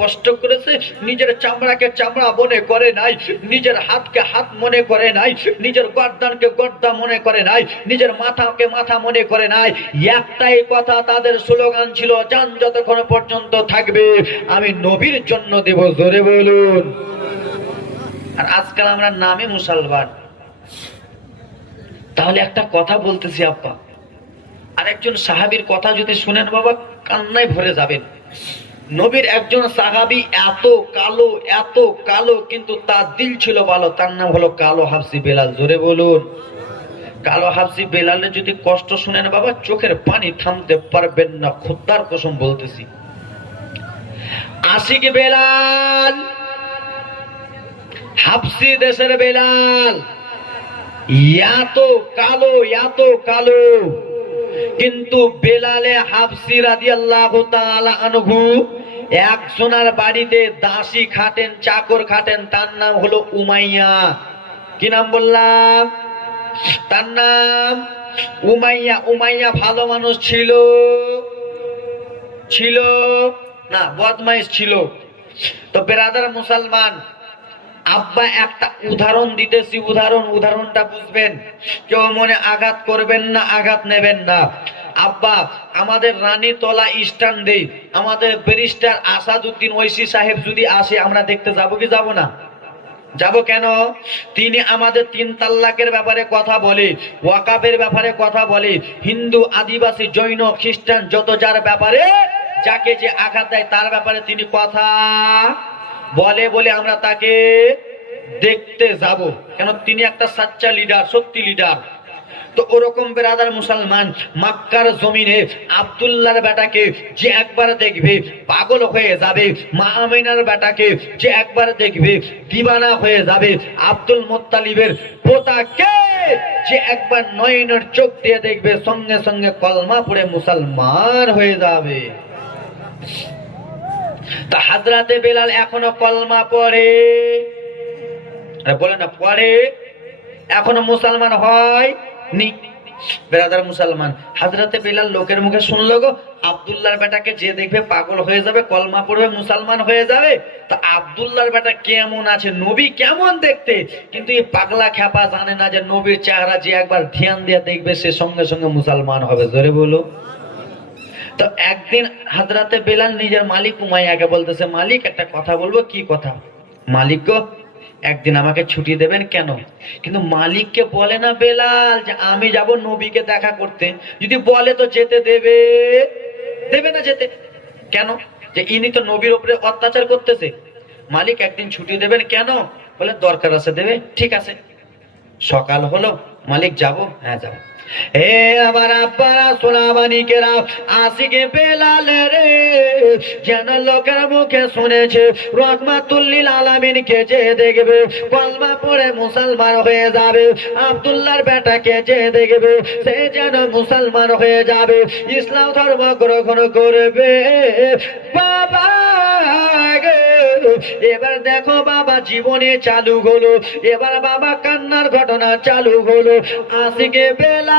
কষ্ট করেছে, নিজের চামড়াকে চামড়া মনে করে নাই, নিজের হাতকে হাত মনে করে নাই, নিজের গর্দানকে গর্দা মনে করে নাই, নিজের মাথাকে মাথা মনে করে নাই। একটাই কথা তাদের স্লোগান ছিল, জান যতক্ষণ পর্যন্ত থাকবে আমি নবীর জন্য দেব। জোরে বলুন। আর আজকাল আমরা নামে মুসলমান। তাহলে একটা কথা বলতেছি আব্বা, আর একজন সাহাবীর কথা যদি শুনেন বাবা, কান্নায় ভরে যাবেন। নবীর একজন সাহাবী এত কালো কিন্তু তার দিল ছিল ভালো। তার নাম হলো কালো হাফসি বেলাল। জোরে বলুন। কালো হাফসি বেলালের যদি কষ্ট শুনেন বাবা, চোখের পানি থামতে পারবেন না, খোদার কসম বলতেছি। আশিক বেলাল, হাফসি দেশের বেলাল, এত কালো কিন্তু বেলালে হাফসি রাদিয়াল্লাহু তাআলা আনহু একজনের বাড়িতে দাসী খাটেন, চাকর খাটেন, তার নাম হলো উমাইয়া। কি নাম বললাম? তার নাম উমাইয়া। উমাইয়া ভালো মানুষ ছিল না, বদমাইশ ছিল। তো বেরাদার মুসলমান, আব্বা একটা উদাহরণ দিতেছি, উদাহরণটা বুঝবেন, কেউ মনে আঘাত করবেন না, আঘাত নেবেন না। আব্বা, আমাদের রানীতলা স্ট্যান্ডে আমাদের ব্যারিস্টার আসাদউদ্দিন ঐশী সাহেব যদি আসে, আমরা দেখতে যাব কি যাব না? যাব। কেন? তিনি আমাদের 3 তাল্লাকের ব্যাপারে কথা বলে, ওয়াকাফের ব্যাপারে কথা বলে, হিন্দু, আদিবাসী, জৈন, খ্রিস্টান যত যার ব্যাপারে, যাকে যে আঘাত দেয় তার ব্যাপারে তিনি কথা বলে আমরা তাকে দেখতে যাব। কেন? তিনি একটা সাচ্চা লিডার, সত্যি লিডার। তো ওরকম বেরাদার মুসলমান, মক্কার জমিনে আব্দুল্লাহর বেটাকে যে একবার দেখবে পাগল হয়ে যাবে, মা আমিনার বেটাকে যে একবার দেখবে দিবানা হয়ে যাবে, আব্দুল মুত্তালিবের পোতাকে যে একবার নয়নের চোখ দিয়ে দেখবে সঙ্গে সঙ্গে কলমা পড়ে মুসলমান হয়ে যাবে। তা হযরতে বেলাল এখনো কলমা পড়ে, বলে না পড়ে, এখনো মুসলমান হয় নি। বেরাদার মুসলমান, হযরতে বেলাল লোকের মুখে শুনলো গো, আব্দুল্লাহর বেটাকে যে দেখবে পাগল হয়ে যাবে, কলমা পড়বে, মুসলমান হয়ে যাবে। তা আব্দুল্লাহর বেটা কেমন আছে, নবী কেমন দেখতে, কিন্তু এই পাগলা খ্যাপা জানে না যে নবীর চেহারা যে একবার ধ্যান দিয়ে দেখবে সে সঙ্গে সঙ্গে মুসলমান হবে। জোরে বলো। তো একদিন হযরতে বেলাল নিজের মালিক উমাইয়াকে বলতেছে, মালিক একটা কথা বলবো। কি কথা? মালিক গো, একদিন আমাকে ছুটি দেবেন। কেন? কিন্তু মালিককে বলে না বেলাল যে আমি যাব নবীকে দেখা করতে। যদি বলে তো যেতে দেবে না যেতে। কেন? যে ইনি তো নবীর উপরে অত্যাচার করতেছে। মালিক একদিন ছুটি দেবেন। কেন? বলে দরকার আছে। দেবে। ঠিক আছে। সকাল হলো, মালিক যাব। হ্যাঁ যাব। হে আমার আব্বারা, সোনা মানিকেরা, আশিকে বেলাল রে যেন লোকের মুখে শুনেছে রহমাতুল লিল আলামিনকে যে দেখবে কলমা পড়ে মুসলমান হয়ে যাবে, আব্দুল্লাহর বেটাকে যে দেখবে সে যেন মুসলমান হয়ে যাবে, ইসলাম ধর্ম গ্রহণ করবে। বাবা এবার দেখো বাবা, জীবনে চালু হলো, এবার বাবা কান্নার ঘটনা চালু হলো। আশিকে বেলাল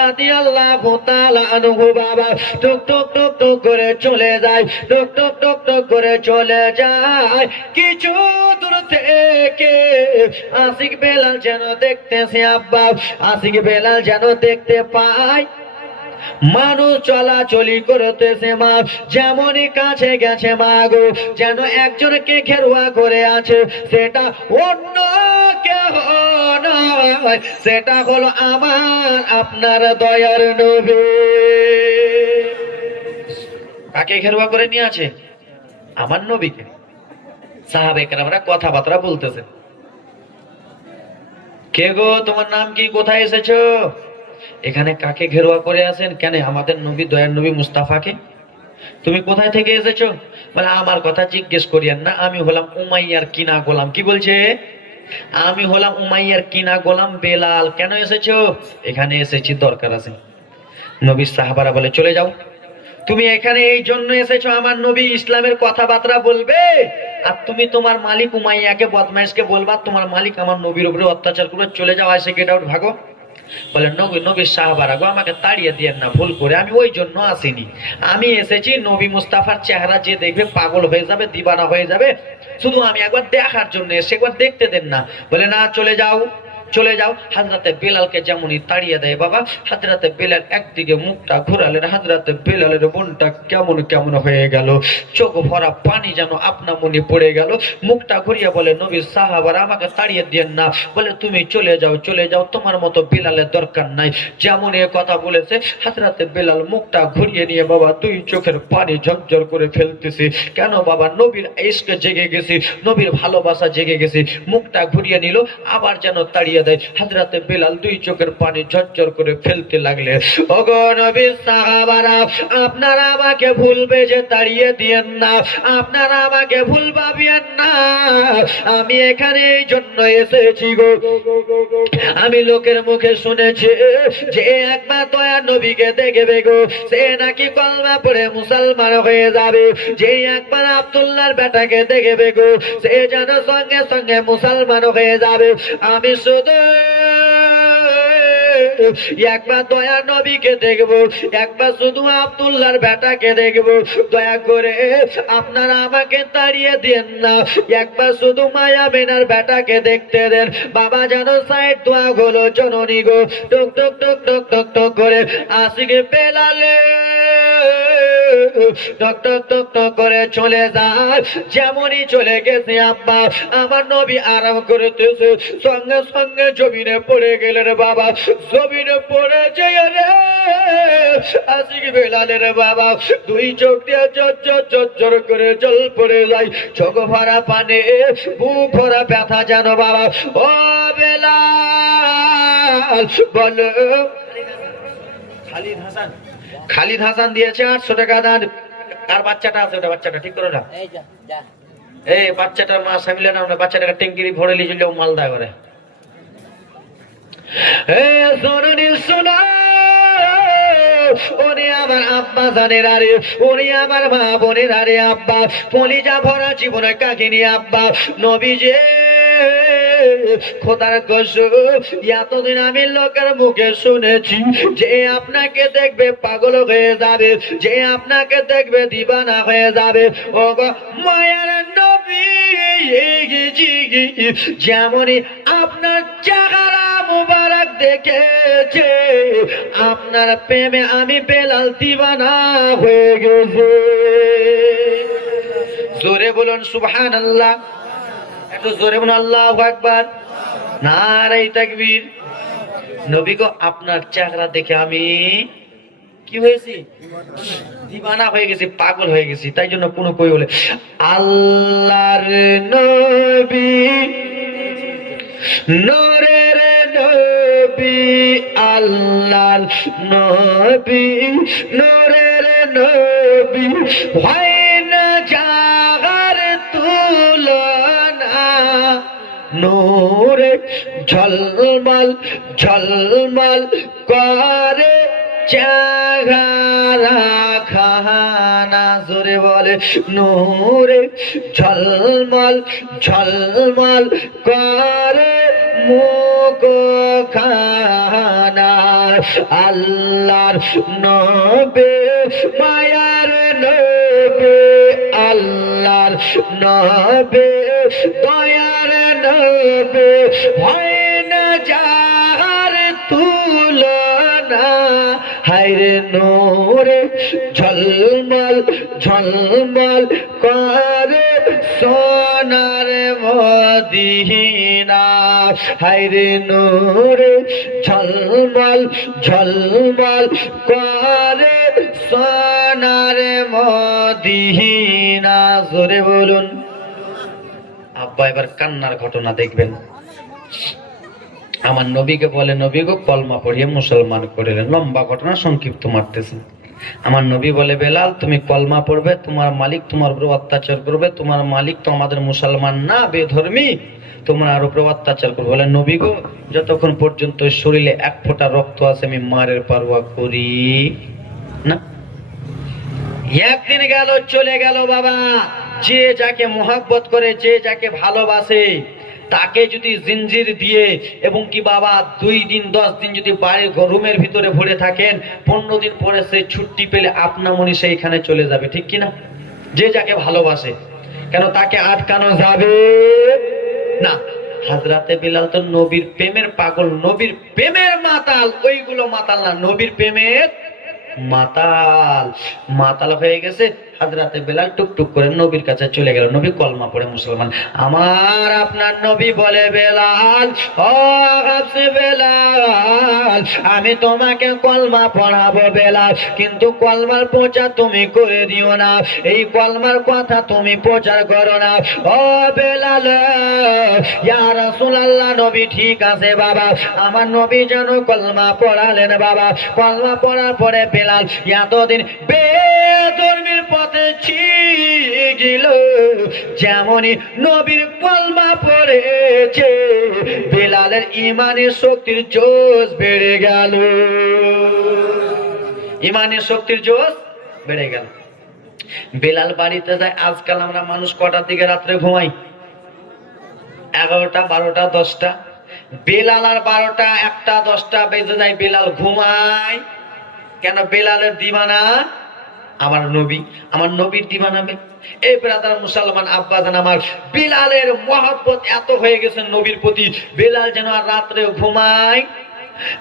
রাদিয়াল্লাহু তাআলা আনহু বাবা টুক টুক টুক টুক করে চলে যায়, টুক টুক টুক টুক করে চলে যায়। কিছু দূর থেকে আশিক বেলাল যেন দেখতেছে আব্বা, আশিক বেলাল যেন দেখতে পায় মানুষ চলাচলি করতেছে মা, যেমনই কাছে গেছে মা গো, যেন একজনকে ঘেরুয়া করে আছে, সেটা অন্য কেউ নয়, সেটা হলো আমার আপনার দয়ার নবী। কাকে ঘেরুয়া করে নিয়ে আছে? আমার নবীকে। সাহাবে কেরামরা কথাবার্তা বলতেছে, কে গো, তোমার নাম কি, কোথায় এসেছো, এখানে কাকে ঘেরুয়া করে আছেন? কেন? আমাদের নবী, দয়ার নবী মুস্তাফাকে। তুমি কোথায় থেকে এসেছো? বলে আমার কথা জিজ্ঞেস করিয়েন না, আমি হলাম উমাইয়ার কিনা গোলাম। কি বলছে? আমি হলাম উমাইয়ার কিনা গোলাম বেলাল। কেন এসেছো? এখানে এসেছি দরকার আছে। নবীর সাহাবারা বলে চলে যাও, তুমি এখানে এই জন্য এসেছো আমার নবী ইসলামের কথাবার্তা বলবে, আর তুমি তোমার মালিক উমাইয়াকে, বদমাইশকে বলবা তোমার মালিক আমার নবীর উপরে অত্যাচার করবে, চলে যাও, আসে গেট আউট, ভাগো। বলে নবীর সাহাবারা গো, আমাকে তাড়িয়ে দিয়েন না ভুল করে, আমি ওই জন্য আসিনি। আমি এসেছি নবী মুস্তাফার চেহারা যে দেখবে পাগল হয়ে যাবে, দিবানা হয়ে যাবে, শুধু আমি একবার দেখার জন্য এসে, একবার দেখতে দেন না। বলে না, চলে যাও চলে যাও। হাজরাতে বেলালকে যেমনই তাড়িয়ে দেয় বাবা, হাজরাতে বেলাল একদিকে মুখটা ঘুরালেন, হাজরাতে বেলালের মনটা কেমন কেমন হয়ে গেল, চোখ ভরা পানি যেন আপনা মনে পড়ে গেল। মুখটা ঘুরিয়ে বলে নবীর সাহাবারা আমাকে তাড়িয়ে দিয়েন না। বলে তুমি চলে যাও চলে যাও, তোমার মতো বেলালের দরকার নাই। যেমন এ কথা বলেছে, হাজরাতে বেলাল মুখটা ঘুরিয়ে নিয়ে বাবা দুই চোখের পানি ঝরঝর করে ফেলতেছে। কেন বাবা? নবীর ইশকে জেগে গেছে, নবীর ভালোবাসা জেগে গেছে। মুখটা ঘুরিয়ে নিল, আবার যেন তাড়িয়ে দেয়। হাজরাতে বেলাল দুই চোখের পানি ঝরঝর করে ফেলতে লাগলে। ওগো নবীর সাহাবারা, আপনারা আমাকে ভুলবে যে তাড়িয়ে দিয়েন না, আপনারা আমাকে ভুল ভাবিয়েন না। আমি এখানে এই জন্য এসেছি গো, আমি লোকের মুখে শুনেছি যে একবার দয়া নবীকে দেখবে গো, সে নাকি কলমা পড়ে মুসলমান হয়ে যাবে। যে একবার আব্দুল্লাহর বেটাকে দেখবে গো, সে যেন সঙ্গে সঙ্গে মুসলমান হয়ে যাবে। আমি শুধু একবার দয়া নবীকে দেখবো, একবার শুধু আব্দুল্লাহর বেটাকে দেখবো। দয়া করে আপনারা আমাকে তাড়িয়ে দেন না, একবার শুধু মায়া মেনার বেটাকে দেখতে দেন। বাবা যেন সাইড দোয়া হলো জননী গো, টক টক টক টক টক টক করে আশিকে বেলালে টক টক টক টক করে চলে যায়। যেমনই চলে গেছে আব্বা, আমার নবী আরাম করতেছে, সঙ্গে সঙ্গে জমিনে পড়ে গেলেন বাবা। জমিনে পড়ে যায় রে আশিক বেলালের বাবা, দুই চোখ দিয়ে ঝরঝর করে জল পড়ে যায়, চোখ ভরা পানে, বুক ভরা ব্যথা যেন বাবা। ও বেলাল বলো। খালিদ হাসান দিয়েছে 800 টাকা দান। আর বাচ্চাটা আছে, ওটা বাচ্চাটা ঠিক করে না, এই বাচ্চাটার মা সামিলে না, বাচ্চাটাকে ট্যাঙ্কিরি ভরে লিয়েছিল মালদা করে। ওরে আমার আব্বা জানের আরে, ওরে আমার মা বোনের আরে আব্বা, পলিজা ভরা জীবনে কাহিনী আব্বা। নবী যে খোদার কসম, এতদিন আমি লোকের মুখে শুনেছি যে আপনাকে দেখবে পাগল হয়ে যাবে, যে আপনাকে দেখবে দিবানা হয়ে যাবে। ও গো মায়ের নবী, যেমনই আপনার চেহারা মুবারক দেখেছে, আপনার প্রেমে আমি বেলাল দিবানা হয়ে গেছে। জোরে বলুন সুবহানাল্লাহ, একটু জোরে বলুন আল্লাহু আকবার, নারে তাকবীর। নবী গো আপনার চেহারা দেখে আমি কি হয়েছি? দিবানা হয়ে গেছি, পাগল হয়ে গেছি। তাই জন্য কোন কই বলে আল্লাহর নবী, নূরের নবী, আল্লাহর নবী, নূরের নবী, হয় না জাগার তুলনা, নূরে ঝলমল ঝলমল করে চেহারা খানা। জোরে বলে নূরে ঝলমল ঝলমল করে মুখ খানা। আল্লাহর নবী, মায়ার নবী, আল্লাহর নবী, দয়ার নবী, হয় না যার তুলনা। হায়রে নূরে ঝলমল ঝলমল করে সোনার মদিনা। হায়রে নূরে ঝলমল ঝলমল করে সোনার মদিনা। জোরে বলুন। আব্বা এবার কান্নার ঘটনা দেখবেন। আমার নবীকে বলে নবী গো কলমা পড়িয়ে মুসলমান করিলেন। লম্বা ঘটনা, সংক্ষিপ্ত মারতেছেন। আমার নবী বলে বেলাল তুমি কলমা পড়বে, তোমার মালিক তোমার উপর অত্যাচার করবে, তোমার মালিক তো আমাদের মুসলমান না, বেধর্মী, তোমার উপর অত্যাচার করবে। বলে নবী গো যতক্ষণ পর্যন্ত শরীরে এক ফোঁটা রক্ত আছে আমি মারের পারোয়া করি না। একদিন গেল, চলে গেল বাবা। যে যাকে মোহাব্বত করে, যে যাকে ভালোবাসে, তাকে যদি জিঞ্জির দিয়ে এবং কি বাবা 2 দিন 10 দিন যদি বাড়ির রুমের ভিতরে ভরে থাকেন, 15 দিন পরে সে ছুটি পেলে আপনা মনি সেইখানে চলে যাবে, ঠিক কিনা? যে যাকে ভালোবাসে, কেন তাকে আটকানো যাবে না। হাজরাতে বিলাল তো নবীর প্রেমের পাগল, নবীর প্রেমের মাতাল। ওইগুলো মাতাল না, নবীর প্রেমের মাতাল। মাতাল হয়ে গেছে হাজরাতে বেলাল টুকটুক করে নবীর কাছে চলে গেল। নবী কলমা পড়ে মুসলমান। আমার আপনার নবী বলে, বেলাল, ও হাফসে বেলাল, আমি তোমাকে কলমা পড়াবো বেলাল, কিন্তু কলমার প্রচার তুমি করে দিও না, এই কলমার কথা তুমি প্রচার করো না। ও বেলাল, ইয়া রাসূলুল্লাহ, নবী ঠিক আছে বাবা, আমার নবী যেন কলমা পড়ালেন বাবা। কলমা পড়ার পরে বেলাল এতদিন বেধর্মীর পথে ছিল, যেমনই নবীর কলমা পড়েছে বেলালের ইমানের শক্তির জোশ বেড়ে গেল। ইমানের শক্তির জোশ বেড়ে গেল। বেলাল বাড়িতে যায়। আজকাল আমরা মানুষ কটার দিকে রাত্রে ঘুমাই? 11টা, 12টা, 10টা। বেলাল আর 12টা, 1টা, 10টা বেজে যায়, বেলাল ঘুমায়। কেন? বেলালের দিওয়ানা আমার নবী, আমার নবীর দিওয়ানা। এই ব্রাদার মুসলমান আব্বাজান আমার, বেলালের মহব্বত এত হয়ে গেছে নবীর প্রতি, বেলাল যেন আর রাত্রে ঘুমায়।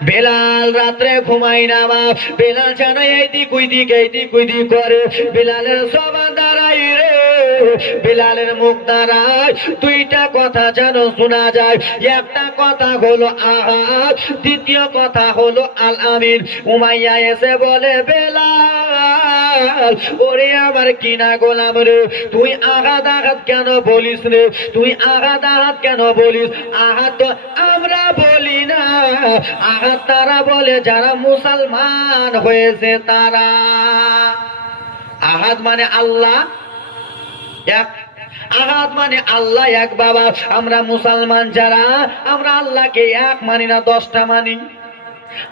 বেলাল রাত্রে ঘুমাই না মা, বেলাল যেন এইদিক ওইদিক এইদিক ওইদিক করে। বেলালের জবান দাঁড়াই রে, বেলালের মুখ দাঁড়ায়, 2টা কথা যেন শোনা যায়। একটা কথা হলো আহাদ, দ্বিতীয় কথা হলো আল আমিন। উমাইয়া এসে বলে, বেলাল, ওরে আমার কিনা গোলাম রে, তুই আহাদ আহাদ কেন বলিস রে? তুই আহাদ আহাদ কেন বলিস? আহাদ তো আমরা বলি না, আহাদ তারা বলে যারা মুসলমান হয়েছে তারা। আহাদ মানে আল্লাহ এক, আহাদ মানে আল্লাহ এক বাবা। আমরা মুসলমান যারা, আমরা আল্লাহকে এক মানি না, 10টা মানি।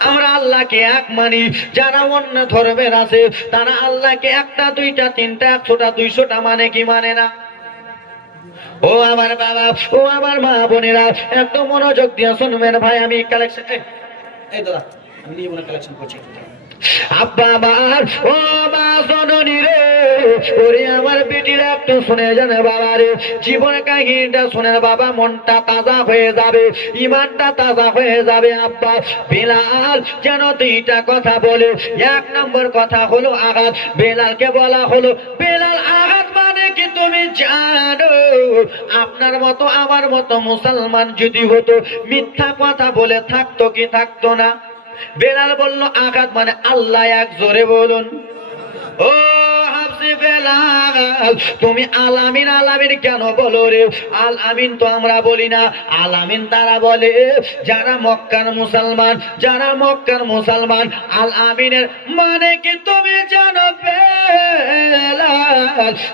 আমরা আল্লাহকে এক মানি। যারা অন্য ধর্মের আছে তারা আল্লাহকে 1টা, 2টা, 3টা, 100টা, 200টা মানে কি মানে না? ও আমার বাবা, ও আমার মা বোনেরা, একটু মনোযোগ দিয়ে শুনবেন ভাই। আমি কালেকশন, এই দাদা আমি নিয়ে মনে কালেকশন করছি। আব্বা আমার, ও মা জননী রে, ওরে আমার বেটিরা একটু শুনে জানে বাবা রে, জীবনের কাহিনীটা শুনে বাবা, মনটা তাজা হয়ে যাবে, ইমানটা তাজা হয়ে যাবে। আব্বা বেলাল যেন 2টা কথা বলে। 1 নম্বর কথা হলো আঘাত। বেলালকে বলা হলো, বেলাল আঘাত মানে কি তুমি জানো? আপনার মতো আমার মতো মুসলমান যদি হতো, মিথ্যা কথা বলে থাকতো কি থাকতো না? বেলাল বলল, আঘাত মানে আল্লাহ এক, জোরে বলুন। ও হাফসে বেলাল, তুমি আল আমিন আল আমিন কেন বলো রে? আল আমিন তো আমরা বলি না, আল আমিন তারা বলে যারা মক্কার মুসলমান, যারা মক্কার মুসলমান। আল আমিনের মানে কি তুমি জানো বেলাল?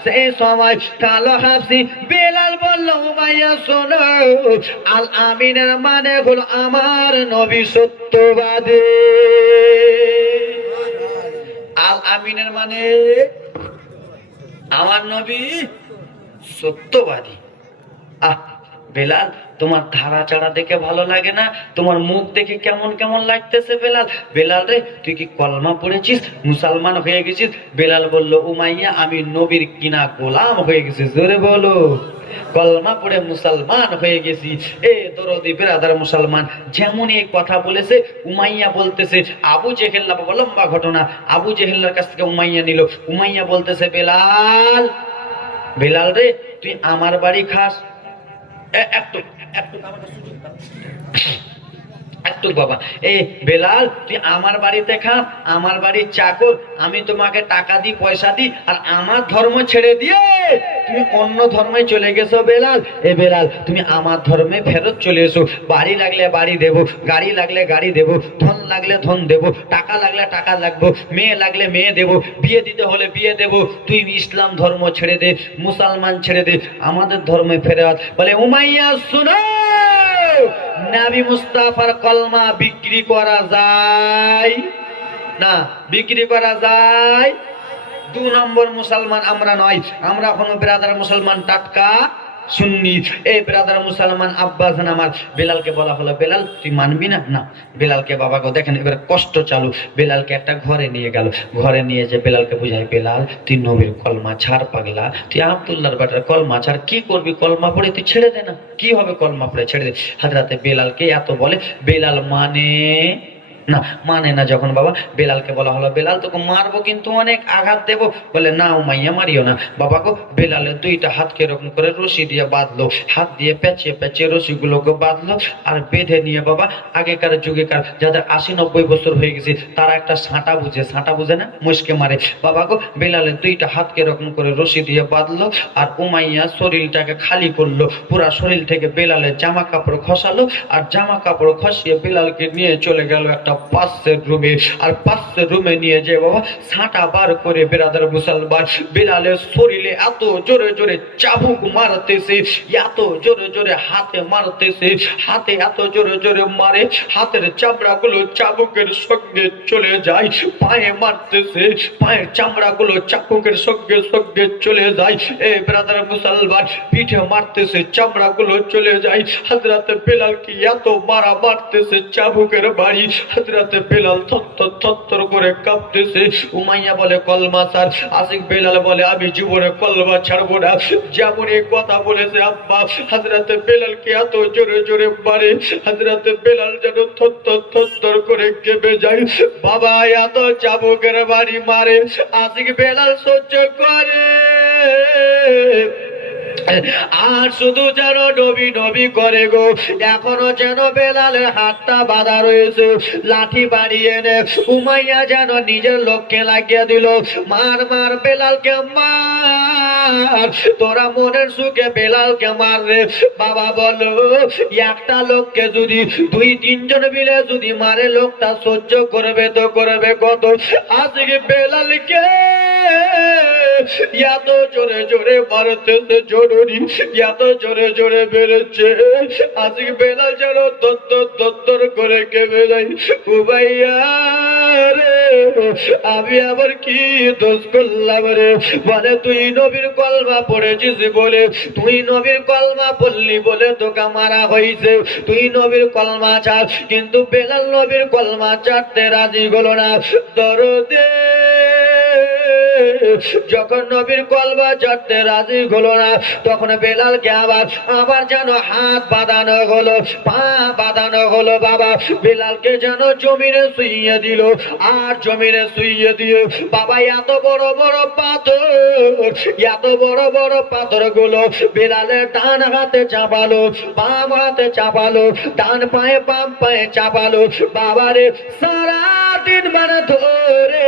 সেই সময় কালো হাফসি বেলাল বলল, উমাইয়া শোনো, আল আমিনের মানে হলো আমার নবী সত্যবাদী। আল আমিনের মানে আমার নবী সত্যবাদী। আহ বেলাল, তোমার ধারা চাড়া দেখে ভালো লাগে না, তোমার মুখ দেখে কেমন কেমন লাগতেছে বেলাল। বেলাল রে, তুই কি কলমা পড়েছিস, মুসলমান হয়ে গেছিস? বেলাল বলল, উমাইয়া, আমি নবীর কিনা গোলাম হয়ে গেছি, জোরে বলো। কলমা পড়ে মুসলমান হয়ে গেছি। এ দরদি বেরাদার মুসলমান, যেমন এই কথা বলেছে, উমাইয়া বলতেছে, আবু জেহেল, বাবা লম্বা ঘটনা, আবু জেহেলের কাছ থেকে উমাইয়া নিল। উমাইয়া বলতেছে, বেলাল, বেলাল রে, তুই আমার বাড়ি খাস? একটু একটু আমার কাছে সুযোগ দাও। একটু বাবা, এই বেলাল, তুই আমার বাড়িতে খা, আমার বাড়ির চাকর, আমি তোমাকে টাকা দিই, পয়সা দিই, আর আমার ধর্ম ছেড়ে দিয়ে তুমি অন্য ধর্মে চলে গেছো বেলাল। এ বেলাল, তুমি আমার ধর্মে ফেরত চলে এসো। বাড়ি লাগলে বাড়ি দেবো, গাড়ি লাগলে গাড়ি দেবো, ধন লাগলে ধন দেবো, টাকা লাগলে টাকা লাগবো, মেয়ে লাগলে মেয়ে দেবো, বিয়ে দিতে হলে বিয়ে দেবো। তুই ইসলাম ধর্ম ছেড়ে দে, মুসলমান ছেড়ে দে, আমাদের ধর্মে ফেরত। বলে, উমাইয়া শুনো, নবী মুস্তাফার কলমা বিক্রি করা যায় না? বিক্রি করা যায়? 2 নম্বর মুসলমান আমরা নয়, আমরা কোনো ব্রাদার মুসলমান টাটকা সুন্নি। এই ব্রাদার মুসলমান আব্বাজান আমার, বেলালকে বলা হলো বেলাল তুই মানবি না? না। বেলালকে বাবা গো দেখেন এবার কষ্ট চালু, বেলালকে একটা ঘরে নিয়ে গেল, ঘরে নিয়ে যে বেলালকে বুঝাই, বেলাল তুই নবীর কলমা ছাড় পাগলা, তুই আব্দুল্লাহর বেটার কলমা ছাড়, কি করবি কলমা পড়ে, তুই ছেড়ে দে না, কি হবে কলমা পড়ে ছেড়ে দে। হযরতে বেলালকে এত বলে, বেলাল মানে না যখন বাবা, বেলালকে বলা হলো বেলাল তোকে মারবো কিন্তু অনেক আঘাত দেবো, বলে না উমাইয়া মারিও না। বাবা গো বেলালের দুইটা হাতকে এরকম করে রশি দিয়ে বাঁধলো, হাত দিয়ে পেঁচিয়ে পেঁচিয়ে রশিগুলোকে বাঁধলো আর বেঁধে নিয়ে বাবা, আগেকার যুগেকার যাদের ৮০-৯০ বছর হয়ে গেছে তারা একটা সাঁটা বুঝে না, মুশকে মারে। বাবা গো বেলালের দুইটা হাতকে এরকম করে রশি দিয়ে বাঁধলো আর উমাইয়া শরীরটাকে খালি করলো, পুরা শরীর থেকে বেলালের জামা কাপড় খসালো আর জামা কাপড় খসিয়ে বেলালকে নিয়ে চলে গেল একটা পাশের রুমে, আর পাশের রুমে নিয়ে যে বাবা ছাঁটা বার করে বেরাদার মুসলমান বেলালের শরীরে এত জোরে জোরে চাবুক মারতেছে, এত জোরে জোরে হাতে মারতেছে, হাতে এত জোরে জোরে মারে হাতের চামড়াগুলো চাবুকের সঙ্গে চলে যায়, পায়ে মারতেছে পায়ের চামড়াগুলো চাবুকের সঙ্গে সঙ্গে চলে যায়। এই বেরাদার মুসলমান পিঠে মারতেছে চামড়াগুলো চলে যায়। হযরতে বেলাল কি এত মারা মারতেছে চাবুকের বাড়ি, হযরতে বেলাল থরথর করে কাঁপতেছে। উমাইয়া বলে কলমা ছাড়, আশিক বেলাল বলে আমি জীবনে কলমা ছাড়বো না। যেমন এই কথা বলেছে আব্বা, হযরতে বেলালকে এত জোরে জোরে মারে, হযরতে বেলাল যেন থরথর করে কেঁপে যায়। বাবা এত চাবুকের বাড়ি মারে, আশিক বেলাল সহ্য করে আর শুধু যেন নবী নবী করে গো। এখনো যেন বেলালের হাতটা বাঁধা রয়েছে, লাঠি বাড়িয়ে নে উমাইয়া যেন নিজের লোককে লাগিয়ে দিল, মার মার বেলালকে মার, তোরা মনের সুখে বেলালকে মার রে। বাবা বলো একটা লোককে যদি ২-৩ জন মিলে যদি মারে, লোকটা সহ্য করবে তো করবে কত? আজকে বেলালকে এত জোরে জোরে মারতেছে জরুরি, এত জোরে জোরে বেড়েছে, আজকে বেলাল যেন দত্তর করে কেঁপে যায়। উমাইয়া রে আমি আবার কি দোষ করলাম রে? বলে তুই নবীর কলমা পড়েছিস বলে, তুই নবীর কলমা পড়লি বলে তোকে মারা হয়েছে, তুই নবীর কলমা ছাড়। কিন্তু বেলাল নবীর কলমা ছাড়তে রাজি হলো না। দরদে যখন নবীর কলমা ছাড়তে রাজি হলো না, তখন বেলালকে আবার যেন হাত বাঁধানো হলো, পা বাঁধানো হলো। বাবা বেলালকে যেন জমিনে শুইয়ে দিল, আর জমিনে শুইয়ে দিয়ে বাবা এত বড় বড় পাথর, এত বড় বড় পাথর গুলো বেলালের ডান হাতে চাপালো, বাম হাতে চাপালো, ডান পায়ে বাম পায়ে চাপালো। বাবারে সারা দিন মানে ধরে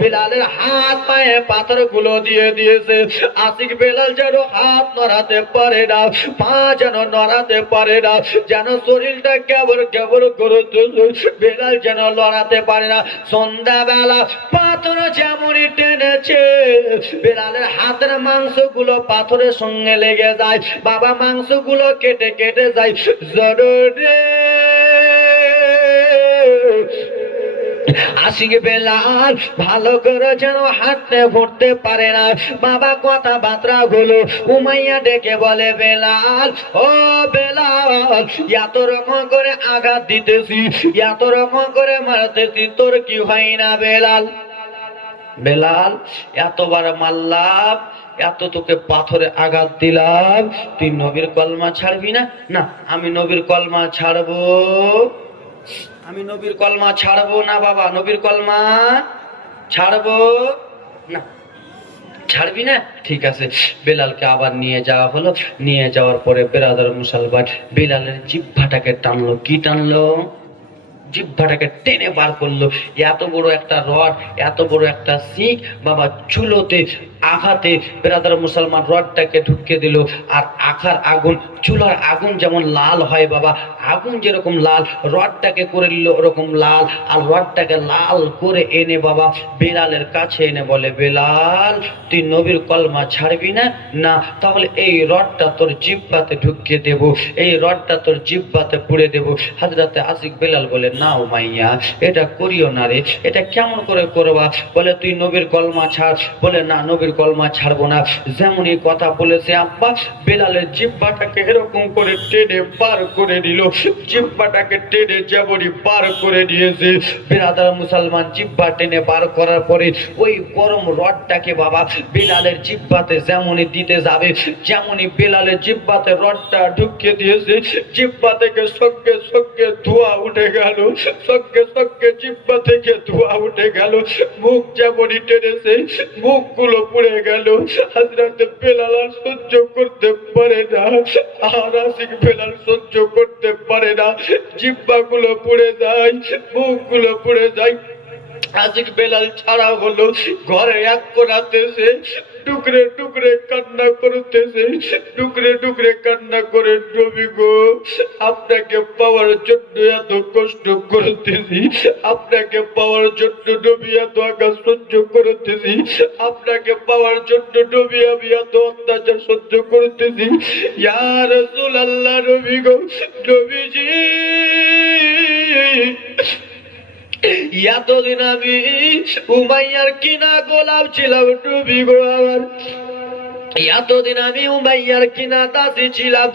বেলালের হাত পায়ে পাথর গুলো দিয়ে দিয়েছে। আশিক বেলাল যেন হাত নড়াতে পারে না, পা যেন নড়াতে পারে না, যেন শরীরটা কেবল কেবল করতেছে, বেলাল যেন লড়াতে পারে না। সন্ধ্যাবেলা পাথর যেমনই টেনেছে, বেলালের হাতের মাংস গুলো পাথরের সঙ্গে লেগে যায়, বাবা মাংস গুলো কেটে কেটে যায়। জরুরে আশিক বেলাল ভালো করে যেন হাঁটতে ফুটতে পারে না। বাবা কথাবার্তা গুলো উমাইয়া ডেকে বলে বেলাল, ও বেলাল এত রকম করে আঘাত দিতেছি, এত রকম করে মারতেছি, তোর কি হয় না বেলাল? বেলাল এতবার মারলাম, এত তোকে পাথরে আঘাত দিলাম, তুই নবীর কলমা ছাড়বি না? না আমি নবীর কলমা ছাড়বো, আমি নবীর কলমা ছাড়বো না বাবা, নবীর কলমা ছাড়বো না। ছাড়বি না? ঠিক আছে। বেলালকে আবার নিয়ে যাওয়া হলো, নিয়ে যাওয়ার পরে বেরাদার মুসলমান বেলালের জিহ্বাটাকে টানলো। কি টানলো? জিহ্বাটাকে টেনে বার করলো। এত বড় একটা রড, এত বড় একটা শিক বাবা চুলোতে আঘাতে বেরাদার মুসলমান রডটাকে ঢুকিয়ে দিল। আর আখার আগুন, চুলার আগুন যেমন লাল হয় বাবা, আগুন যেরকম লাল, রডটাকে করে নিল ওরকম লাল। আর রডটাকে লাল করে এনে বাবা বেলালের কাছে এনে বলে, বেলাল তুই নবীর কলমা ছাড়বি না? না তাহলে এই রডটা তোর জিহ্বাতে ঢুকিয়ে দেব, এই রডটা তোর জিহ্বাতে পুড়ে দেব। হযরতে আশিক বেলাল বলে, না উমাইয়া এটা করিও না রে, এটা কেমন করে করবা? বলে তুই নবীর কলমা ছাড়। বলে না নবীর নবীর কলমা ছাড়বো না। যেমনই কথা বলেছে আব্বা, বেলালের জিহ্বাটাকে এরকম করে টেনে পার করে দিল। জিহ্বাটাকে টেনে যেমনই পার করে দিয়েছে, বেরাদার মুসলমান জিহ্বা টেনে বার করার পরে ওই গরম রডটাকে বাবা বেলালের জিহ্বাতে যেমনই দিতে যাবে, যেমনই বেলালের জিহ্বাতে রডটা ঢুকিয়ে দিয়েছে, জিহ্বা থেকে সঙ্গে সঙ্গে ধোঁয়া উঠে গেল, সঙ্গে সঙ্গে জিহ্বা থেকে ধোঁয়া উঠে গেল। মুখ যেমনই টেনেছে মুখগুলো পুড়ে গেল। হযরতে বেলাল আর সহ্য করতে পারে না, আর আশিক বেলাল সহ্য করতে পারে না। জিহ্বাগুলো পুড়ে যায়, মুখগুলো পুড়ে যায়। আশিক বেলাল ছাড়া হলো, ঘরে এক কোণাতেছে টুকরে টুকরে কান্না করতেছে, টুকরে টুকরে কান্না করে, নবী গো আপনাকে পাওয়ার জন্য এত কষ্ট করতেছি, আপনাকে পাওয়ার জন্য নবী এত আঘাত সহ্য করতেছি, আপনাকে পাওয়ার জন্য নবী আমি এত অত্যাচার সহ্য করতেছি। ইয়া রাসূলুল্লাহ, নবী গো, নবীজি এতদিন আমি উমাইয়ার কিনা গোলাম ছিলাম, নবী গো আমার এতদিন আমি উমাইয়ার কিনা দাসী ছিলাম,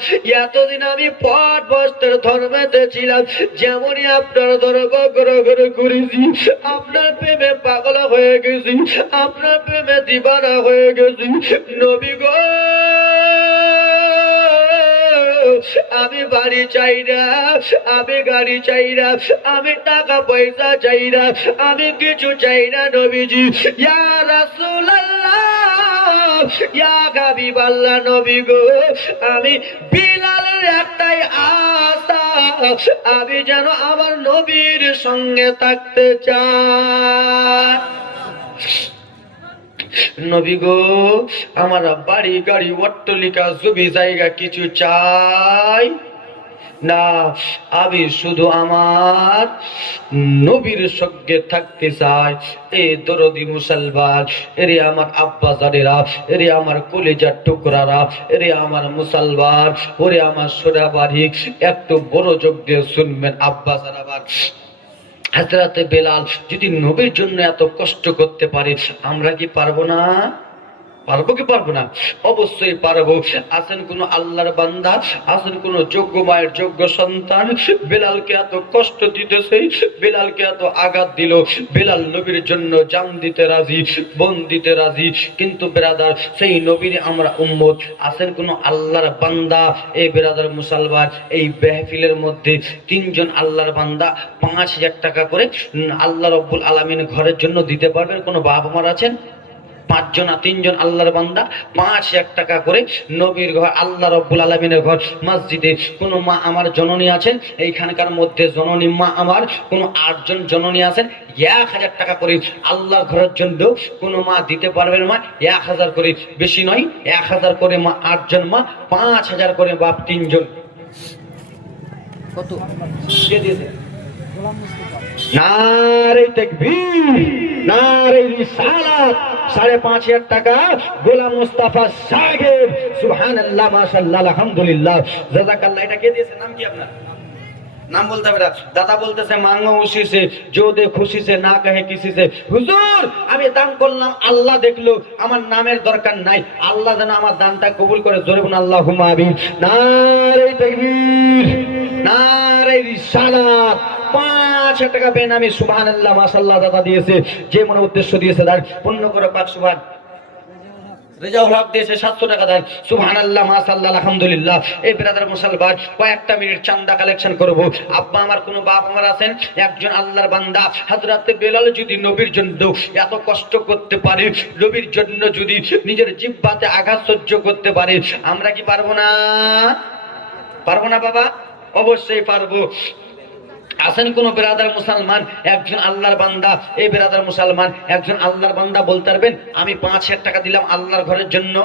এতদিন আমি পট বস্ত্রের ধর্মেতে ছিলাম। যেমনই আপনার ধর্ম গ্রহণ করেছি, আপনার প্রেমে পাগল হয়ে গেছি, আপনার প্রেমে দিবানা হয়ে গেছি। নবী গো আমি বাড়ি চাই না, আমি গাড়ি চাই না, আমি টাকা পয়সা চাই না, আমি কিছু চাই না নবীজি। ইয়া রাসূলুল্লাহ, ইয়া হাবিবাল্লাহ, নবী গো আমি বিলালের একটাই আশা, আমি যেন আমার নবীর সঙ্গে থাকতে চাই। নবী গো আমার বাড়ি গাড়ি অট্টালিকা জমি জায়গা কিছু চাই না, আমি শুধু আমার নবীর সঙ্গে থাকতে চাই। এ দরদি মুসলমান, এরে আমার আব্বা জানেরা, এরে আমার কলিজার টুকরারা, এরে আমার মুসলমান, ওরে আমার সোনাবাড়ি, একটু বড় যোগ দিয়ে শুনবেন আব্বা জানাবার। হযরতে বেলাল যদি নবীর জন্য এত কষ্ট করতে পারে, আমরা কি পারবো না? পারবো কি পারবো না? অবশ্যই পারবো। আছেন কোন আল্লাহর বান্দা, আছেন কোন যোগ্য মায়ের যোগ্য সন্তান, বেলালকে এত কষ্ট দিতেছে, বেলালকে এত আঘাত দিল, বেলাল নবীর জন্য জান দিতে রাজি, বোন দিতে রাজি, কিন্তু বেরাদার সেই নবীর আমরা উম্মত। আছেন কোন আল্লাহর বান্দা, এই বেরাদার মুসলমান, এই মেহফিলের মধ্যে তিনজন আল্লাহর বান্দা 5000 টাকা করে আল্লাহ রাব্বুল আলামিন ঘরের জন্য দিতে পারবেন? কোন বাবা মার আছেন? 5 জন, 3 জন আল্লাহর বান্দা 5000 টাকা করে নবীর ঘর, আল্লাহ রাব্বুল আলামিনের ঘর, মসজিদে। কোন মা আমার জননী আছেন এইখানকার মধ্যে, জননী মা আমার কোন 8 জন জননী আছেন, 1000 টাকা করে আল্লাহর ঘরের জন্য কোন মা দিতে পারবেন? মা 1000 করে, বেশি নয়, 1000 করে মা, 8 জন মা, 5000 করে বাপ 3 জন। কত দিয়ে দিয়েছে? নারে তাকবীর, নারে রিসালাত। 5,500 টাকা গোলাম মুস্তাফা সাহেব। সুবহানাল্লাহ, মাশাআল্লাহ, আলহামদুলিল্লাহ, জাযাকাল্লাহ। এটা কে দিয়েছে? নাম কি আপনার? नाम बोलता बेटा दादा बोलते से मांगो उसी से जो दे खुशी से ना कहे किसी से हुजूर আমি দান করলাম আল্লাহ দেখলো আমার নামের দরকার নাই আল্লাহ যেন আমার দানটা কবুল করে জোরে বলুন আল্লাহুম্মা আমিন নারে তাকবীর নারে রিসালাত 5 টাকা বেনামি সুবহানাল্লাহ মাশাআল্লাহ দাদা দিয়েছে যে মনে উদ্দেশ্য দিয়েছে তার পূর্ণ করে পাক সুবহান রেজাউল হক দিয়েছে 700 টাকা দেন সুবহানাল্লাহ মাশাআল্লাহ আলহামদুলিল্লাহ এই ব্রাদার মুসলমান কয়েকটা মিনিট চাঁদা কালেকশন করব আব্বা আমার কোন বাপ আমার আছেন একজন আল্লাহর বান্দা হযরতে বেলাল যদি নবীর জন্য এত কষ্ট করতে পারে নবীর জন্য যদি নিজের জিহ্বাতে আঘাত সহ্য করতে পারে আমরা কি পারবো না বাবা অবশ্যই পারবো আসেন কোন ব্রাদার মুসলমান একজন আল্লাহর বান্দা এই ব্রাদার মুসলমান একজন আল্লাহর বান্দা বলতে পারবেন আমি 5000 টাকা দিলাম আল্লাহর ঘরের জন্য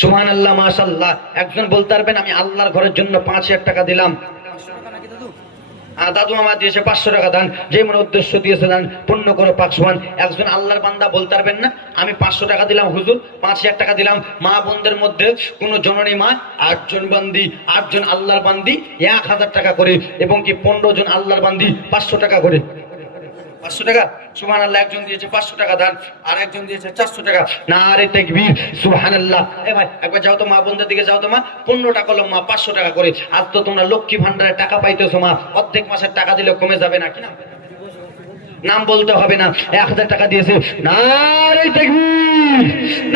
সুবহানাল্লাহ মাশাআল্লাহ একজন বলতে পারবেন আমি আল্লাহর ঘরের জন্য 5000 টাকা দিলাম দাদু আমার দিয়েছে 500 টাকা দান যে মনে উদ্দেশ্য দিয়েছে দান পূর্ণ করে পাক সুবহান একজন আল্লাহর বান্দা বলতে পারবেন না আমি 500 টাকা দিলাম হুজুর 5000 টাকা দিলাম মা বোনদের মধ্যে কোন জননী মা 8 জন বান্দি 8 জন আল্লাহর বান্দি 1000 টাকা করে এবং কি 15 জন আল্লাহর বান্দি 500 টাকা করে 500 টাকা সুবহানাল্লাহ। একজন দিয়েছে 500 টাকা দান, আর একজন দিয়েছে 400 টাকা। নারে তাকবীর, সুবহানাল্লাহ। এ ভাই একবার যাও তো মা বোনদের দিকে যাও তো মা, 15টা কলম মা 500 টাকা করে। আজ তো তোমরা লক্ষ্মী ভান্ডারে টাকা পাইতেছো মা, অর্ধেক মাসের টাকা দিলে কমে যাবে না কি? না নাম বলতে হবে না, 1000 টাকা দিয়েছে। নারে তাকবীর,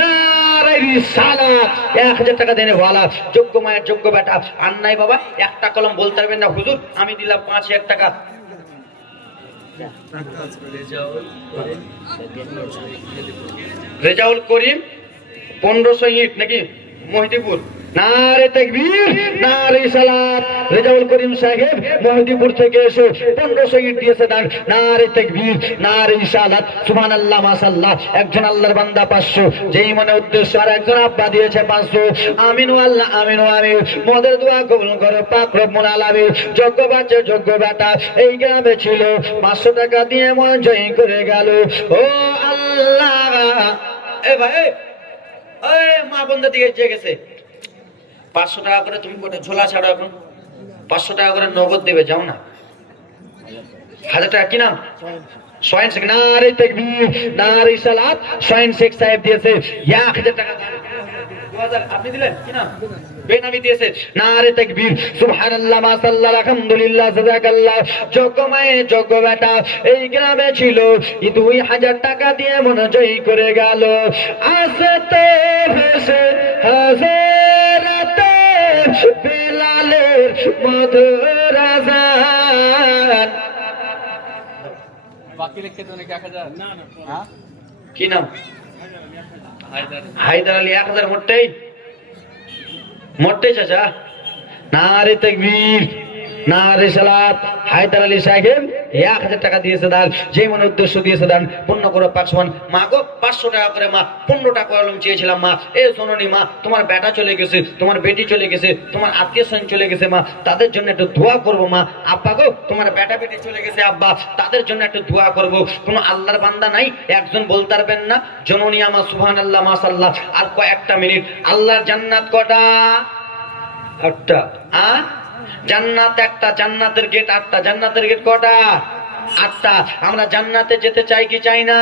নারে রিসালাত। 1000 টাকা দেনে ওয়ালা যোগ্য মায়ের যোগ্য বেটা। আর নাই বাবা একটা কলম বলতে পারবেন না হুজুর আমি দিলাম 5000 টাকা। রেজাউল করিম 1500 ইট নাকি মহিদীপুর। নারে তাকবীর, নারে সালাত। রেজাউল করিম সাহেব মহিদীপুর থেকে এসে 1500 ইট দিয়েছে দান। নারে তাকবীর, নারে সালাত, সুবহানাল্লাহ, মাশাআল্লাহ। একজন আল্লাহর বান্দা 500, যেই মনে উদ্দেশ্য। আর একজন আব্বা দিয়েছে 500। আমিন আল্লাহ, আমিন আমিন। মোদের দোয়া কবুল করো পাক রব্বুল আলামিন। যোগ্য বাচ্চা যোগ্য বেটা এই গ্রামে ছিল, 500 টাকা দিয়ে মন জয় করে গেল। ও আল্লাহ। এ ভাই এই মা বন্ধা দিকে যে গেছে 500 টাকা করে তুমি কোটে ঝোলা ছাড়ো। এখন 500 টাকা করে নগদ দেবে, যাও না। 1000 টাকা কি নাম? সোয়েন শেখ। নারে তাকবীর, নারে সালাত। সোয়েন শেখ সাহেব দিয়েছে 1000 টাকা। 2000 আপনি দিলেন কি নাম? বেনামি দিয়েছে। নারে তাকবীর, সুবহানাল্লাহ, মাশাআল্লাহ, আলহামদুলিল্লাহ, জাযাকাল্লাহ। যোগ্য মায়ে যোগ্য বেটা এই গ্রামে ছিল, 2000 টাকা দিয়ে মন জয় করে গেল। আসতে ভেসে হাজারাতে বেলালের মধুর আযান। বাকি লিখে তো নাকি 1000 না না হ্যাঁ কি নাম? হায়দার আলী। 1000 মোটেই মোটে চাচা। নারে তাকবীর, নারে সালাত। হায়দার আলী সাহেব 1000 টাকা দিয়েছে দান, যে মনে উদ্দেশ্য দিয়েছে দান পূর্ণ করে পাক সমান। মা গো 500 টাকা করে মা 15টা কলম চেয়েছিলাম মা। এ শোনোনি মা, তোমার বেটা চলে গেছে, তোমার বেটি চলে গেছে, তোমার আত্মীয় স্বজন চলে গেছে মা, তাদের জন্য একটু দোয়া করবো মা। আব্বা গো তোমার বেটা বেটি চলে গেছে আব্বা, তাদের জন্য একটু দোয়া করবো। কোনো আল্লাহর বান্দা নাই একজন বলতে পারবেন না জননী আমার? সুবহানাল্লাহ, মাশাআল্লাহ। আর কয়েকটা মিনিট। আল্লাহর জান্নাত কটা? 8টা। জান্নাত একটা, জান্নাতের গেট 8টা। জান্নাতের গেট কটা? 8টা। আমরা জান্নাতে যেতে চাই কি চাই না?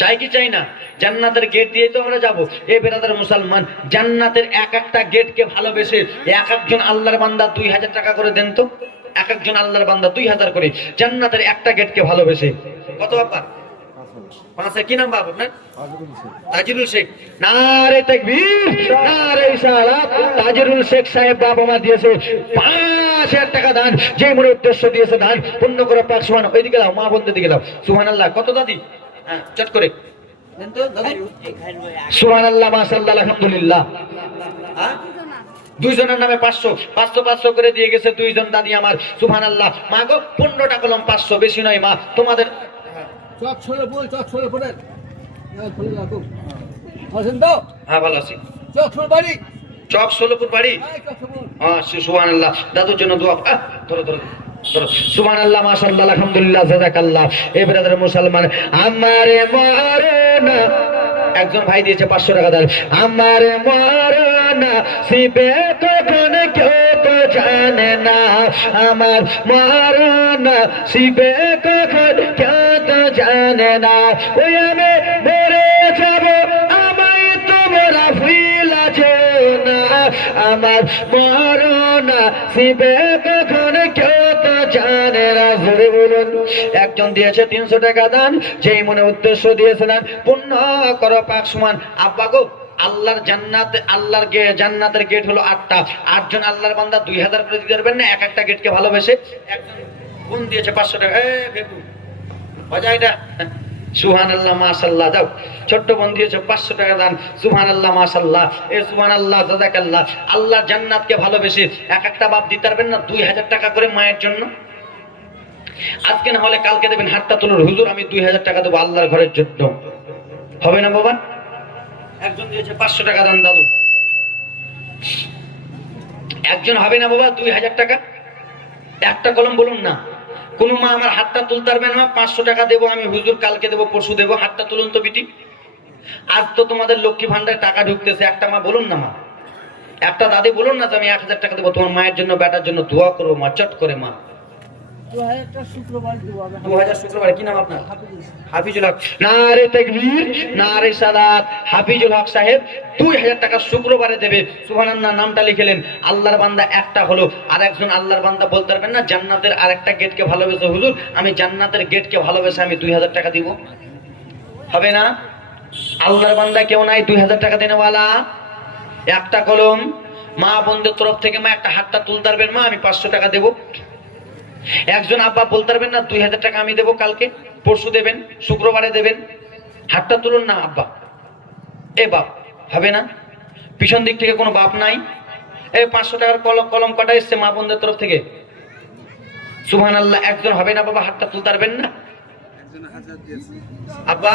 চাই কি চাই না? জান্নাতের গেট দিয়ে তো আমরা যাব। এই বেরাদার মুসলমান, জান্নাতের এক একটা গেটকে ভালোবেসে এক একজন আল্লাহর বান্দা 2000 টাকা করে দেন তো। এক একজন আল্লাহর বান্দা 2000 করে জান্নাতের একটা গেটকে ভালোবেসে। কত বাবা? 5 কি নাম বাবা আপনার? তাজিরুল শেখ। নারে তাকবীর, নারে সালাত। তাজিরুল শেখ সাহেব বাবা মা দিয়েছে 5000 টাকা দান, যে মনে উদ্দেশ্য দিয়েছে দান পূর্ণ করে পাক সুবহান। ওইদিকে দাও মা বন্ধের দিকে দাও। সুবহানাল্লাহ। কত দাদি? হ্যাঁ চট করে দেন তো দাদি। সুবহানাল্লাহ, মাশাআল্লাহ, আলহামদুলিল্লাহ। দুইজনের নামে 500 500 500 করে দিয়ে গেছে দুইজন দাদি আমার। সুবহানাল্লাহ। মা গো 15টা কলম 500, বেশি নয় মা। তোমাদের চক ছড়ে বল, চক ছড়ে পড়ে খুলে রাখো। আছেন তো? হ্যাঁ ভালো আছি। চক ছড়ে বাড়ি, চক ষোলপুর বাড়ি। এই চক ছড়ে বল। হ্যাঁ সুবহানাল্লাহ। দাদুর জন্য দোয়া। ধরো ধরো ধরো। সুবহানাল্লাহ, মাশাআল্লাহ, আলহামদুলিল্লাহ, জাযাকাল্লাহ। এই ব্রাদার মুসলমান, আমারে মারনা। একজন ভাই দিয়েছে 500 টাকা দান। আমারে মারনা সিবে কখন কেউ তো জানে না, আমার মারনা সিবে কখন কেউ তো জানে না। ওই আমি মরে যাব, আমায় তোমরা ভুলা না, আমার মরনা সিবে কখন কেউ তো জানে না। জোরে বলুন। একজন দিয়েছে 300 টাকা দান, যেই মনে উদ্দেশ্য দিয়েছে দান পূর্ণ করো পাক সমান। আব্বা গো আল্লাহর জান্নাতে, আল্লাহর জান্নাতের গেট হলো 8টা। 8 জন আল্লাহর বান্দা 2000 করে দিতে পারবেন না এক একটা গেটকে ভালোবেসে। একজন বোন দিয়েছে 500 টাকা। ভেবু বাজা এটা। সুবহানাল্লাহ, মাশাআল্লাহ। যাও ছোট্ট বোন দিয়েছে 500 টাকা দান। সুবহানাল্লাহ, মাশাআল্লাহ। এ সুবহানাল্লাহ, জাযাকাল্লাহ। আল্লাহর জান্নাতকে ভালোবেসে এক একটা বাপ দিতে পারবেন না 2000 টাকা করে মায়ের জন্য। আজকে না হলে কালকে দেবেন হাতটা তুলুন, হুজুর আমি 2000 টাকা দেবো আল্লাহর ঘরের জন্য। হবে না বাবা? একজন দিয়েছে 500 টাকা দান দাদু। একজন হবে না বাবা 2000 টাকা? একটা কলম বলুন না। কোন মা আমার হাতটা তুলতে পারবে না? 500 টাকা দেবো আমি হুজুর, কালকে দেবো পরশু দেবো। হাতটা তুলুন তো বিটি। আজ তো তোমাদের লক্ষ্মী ভান্ডারে টাকা ঢুকতেছে, একটা মা বলুন না মা। একটা দাদি বলুন না যে আমি 1000 টাকা দেবো তোমার মায়ের জন্য, বেটার জন্য দোয়া করবো মা, চট করে মা। 2000 শুক্রবার দেবো আমি 2000 শুক্রবার। কি নাম আপনার? হাফিজুল। হাফিজুল হক। নারে তাকবীর, নারে সালাত। হাফিজুল হক সাহেব 2000 টাকা শুক্রবারে দেবে। সুবহানাল্লাহ, নামটা লিখলেন। আল্লাহর বান্দা একটা হলো। আর একজন আল্লাহর বান্দা বলতে পারবেন না জান্নাতের আরেকটা গেটকে ভালোবেসে হুজুর আমি জান্নাতের গেটকে ভালোবেসে আমি 2000 টাকা দিব? হবে না। আল্লাহর বান্দা কেউ নাই 2000 টাকা দেনেওয়ালা। একটা কলম। মা বোনদের তরফ থেকে মা একটা হাতটা তুলতে পারবেন মা আমি 500 টাকা দেবো। একজন আব্বা বলতে পারবেন না 2000 টাকা আমি দেবো, কালকে পরশু দেবেন, শুক্রবারে দেবেন। হাতটা তুলুন না আব্বা। এ বাপ, হবে না। পিছন দিক থেকে কোনো বাপ নাই। এ 500 টাকার কলম কলম কটা এসছে মা বোনদের তরফ থেকে? সুবহানাল্লাহ। একজন হবে না বাবা, হাতটা তুলতে পারবেন না আব্বা?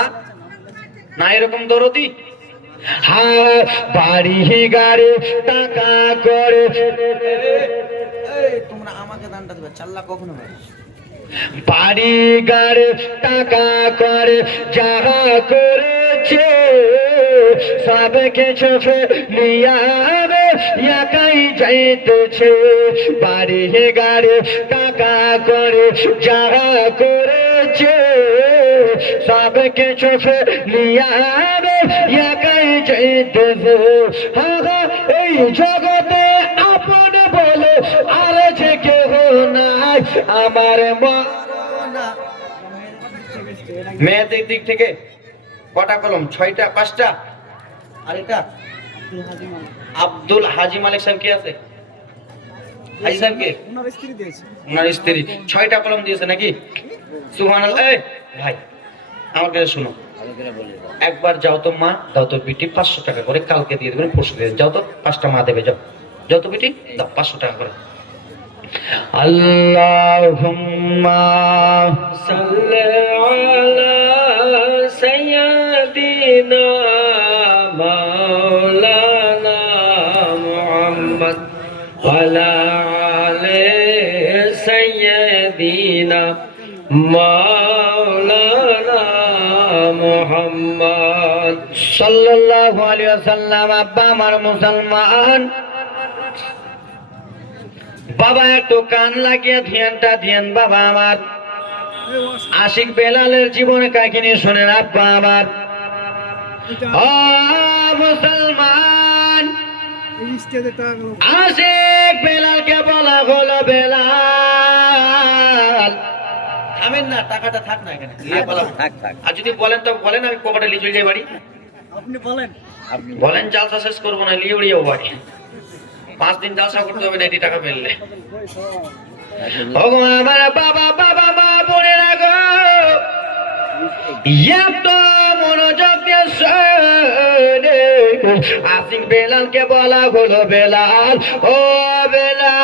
না এরকম দরদি। হ্যাঁ, বাড়ি গাড়ি টাকা করে তোমরা আমাকে দানটা দেবে, চাল্লা কখনো হবে? বাড়ি গাড়ি টাকা করে যাহা করেছে সব কিছু নিয়ে একাই যাইতেছে। বাড়ি গাড়ি টাকা করে যাহা করেছে সব কিছু নিয়ে একাই যাইতেছে। হ্যাঁ, এই জগতে আপন বলে আর যে কেহ নাই আমার মেয়েদের দিক থেকে কটা কলম? 6টা 5টা। আর এটা আব্দুল হাজি মালিক সাহেব কি আছে? হাজি সাহেব কে? ওনার স্ত্রী দিয়েছে। ওনার স্ত্রী 6টা কলম দিয়েছে নাকি? সুবহানাল্লাহ। এই ভাই আমার কাছে শোনো, একবার যাও তো মা, দাও তো বিটি 500 টাকা করে, কালকে দিয়ে দেবেন পরশু দিয়ে দেবেন। যাও তো 5টা মা দেবে, যাও যাও তো বিটি, দাও 500 টাকা করে। আল্লাহুম্মা সাল্লি আলা সাইয়্যিদিনা মাওলানা মুহাম্মদ ওয়ালা আলি সাইয়্যিদিনা মাওলানা মুহাম্মদ সাল্লাল্লাহু আলাইহি ওয়াসাল্লাম। আব্বা আমার মুসলমান বাবা, একটু কান লাগিয়ে ধ্যানটা ধ্যান বাবা আমার। আশিক বেলালের জীবন কাহিনী শোনেন আব্বা আমার। ও মুসলমান, আশিক বেলালকে বলা হলো বেলাল। থামেন না, টাকাটা থাক না এখানে, নিয়ে বলা থাক থাক, আর যদি বলেন তো বলেন, আমি পকেটে লিয়ে চলে যাই বাড়ি। আপনি বলেন। আপনি বলেন জালসা শেষ করবো না, লিয়ে উড়িয়ে যাবো বাড়ি। 5 দিন জালসা করতে হবে না 80 টাকা পেলে। ওগো আমার বাবা বাবা মা বোনেরা গো, এত মনোযোগ দিয়ে শোনে। আশিক বেলালকে বলা হলো বেলাল, ও বেলাল,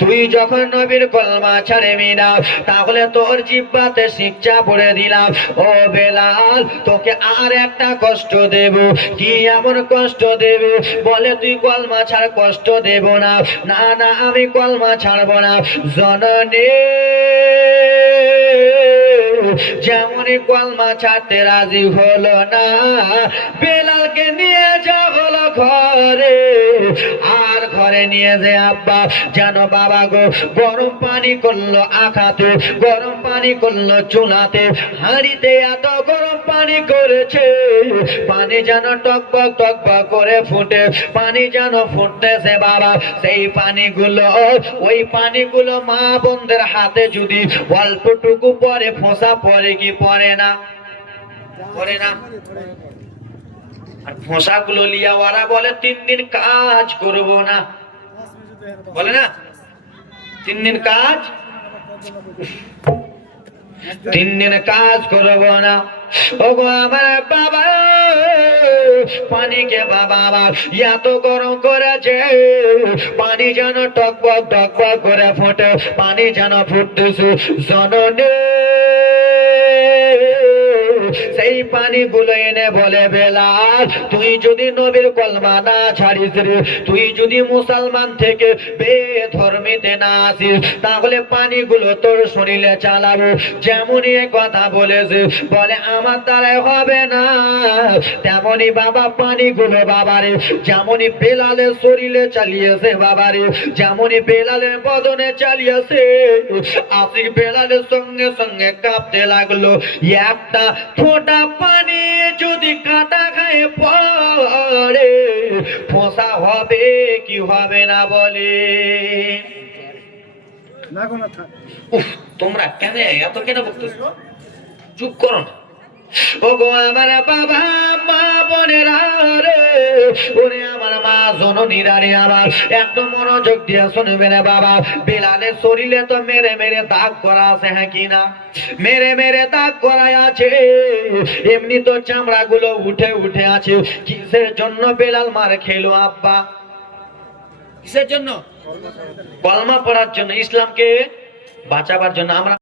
তুই যখন নবীর কলমা ছাড়বি না তাহলে তোর জিহ্বাতে শিক্ষা পড়ে দিলাম। ও বেলাল, তোকে আর একটা কষ্ট দেব। কি এমন কষ্ট দেব? বলে তুই কলমা ছাড়, কষ্ট দেব না। না না, আমি কলমা ছাড়বো না। জননী যেমনই কলমা ছাড়তে রাজি হলো না, বেলালকে নিয়ে যাওয়া হলো ঘরে। আর ঘরে নিয়ে যে আব্বা জানো বাবা গো, গরম পানি করলো আখাতে, গরম পানি করলো চুলাতে, হাঁড়িতে এত গরম পানি করেছে, পানি যেন টকবক টকবক করে ফুটে, পানি যেন ফুটতেছে বাবা। সেই পানিগুলো, ওই পানিগুলো মা বোনদের হাতে যদি অল্পটুকু পরে, ফোঁসা পরে কি পরে না? পরে না। আর ফোঁসাগুলো লিয়া ওরা বলে 3 দিন কাজ করব না, বলে না 3 দিন কাজ, 3 দিন কাজ করব না। ওগো আমার বাবা, পানিকে বাবা আমার এত গরম করেছে, পানি যেন টকবক টকবক করে ফোটে, পানি যেন ফুটতেছে। জননী সেই পানিগুলো এনে বলে বেলাল, তুই যদি নবীর কলমা না ছাড়িস রে, তুই যদি মুসলমান থেকে বেধর্মীতে না আসিস, তাহলে পানিগুলো তোর শরীরে চালাবো। যেমনই এ কথা বলেছে, বলে আমার দ্বারাই হবে না। তেমনই বাবা পানিগুলো বাবারে যেমনই বেলালের শরীরে চালিয়েছে বাবারে, যেমনই বেলালের বদনে চালিয়েছে, আশিক বেলালের সঙ্গে সঙ্গে কাঁপতে লাগলো। একটা ফোঁটা পানি যদি কাটা খায় পড়ে, ফোঁসা হবে কি হবে না বলে? উফ, তোমরা কেন এত কেন বলতেছো? চুপ করো না। ও গো আমার বাবা, মা বোনেরা রে, ওরে আমার মা জননীরা রে, আমার একটু মনোযোগ দিয়ে শুনবে রে বাবা। বেলালের শরীরে তো মেরে মেরে দাগ করা আছে, হ্যাঁ কি না? মেরে মেরে দাগ করা আছে, এমনি তো চামড়া গুলো উঠে উঠে আছে। কিসের জন্য বেলাল মার খেলো আব্বা? কিসের জন্য? কলমা পড়ার জন্য, ইসলামকে বাঁচাবার জন্য। আমরা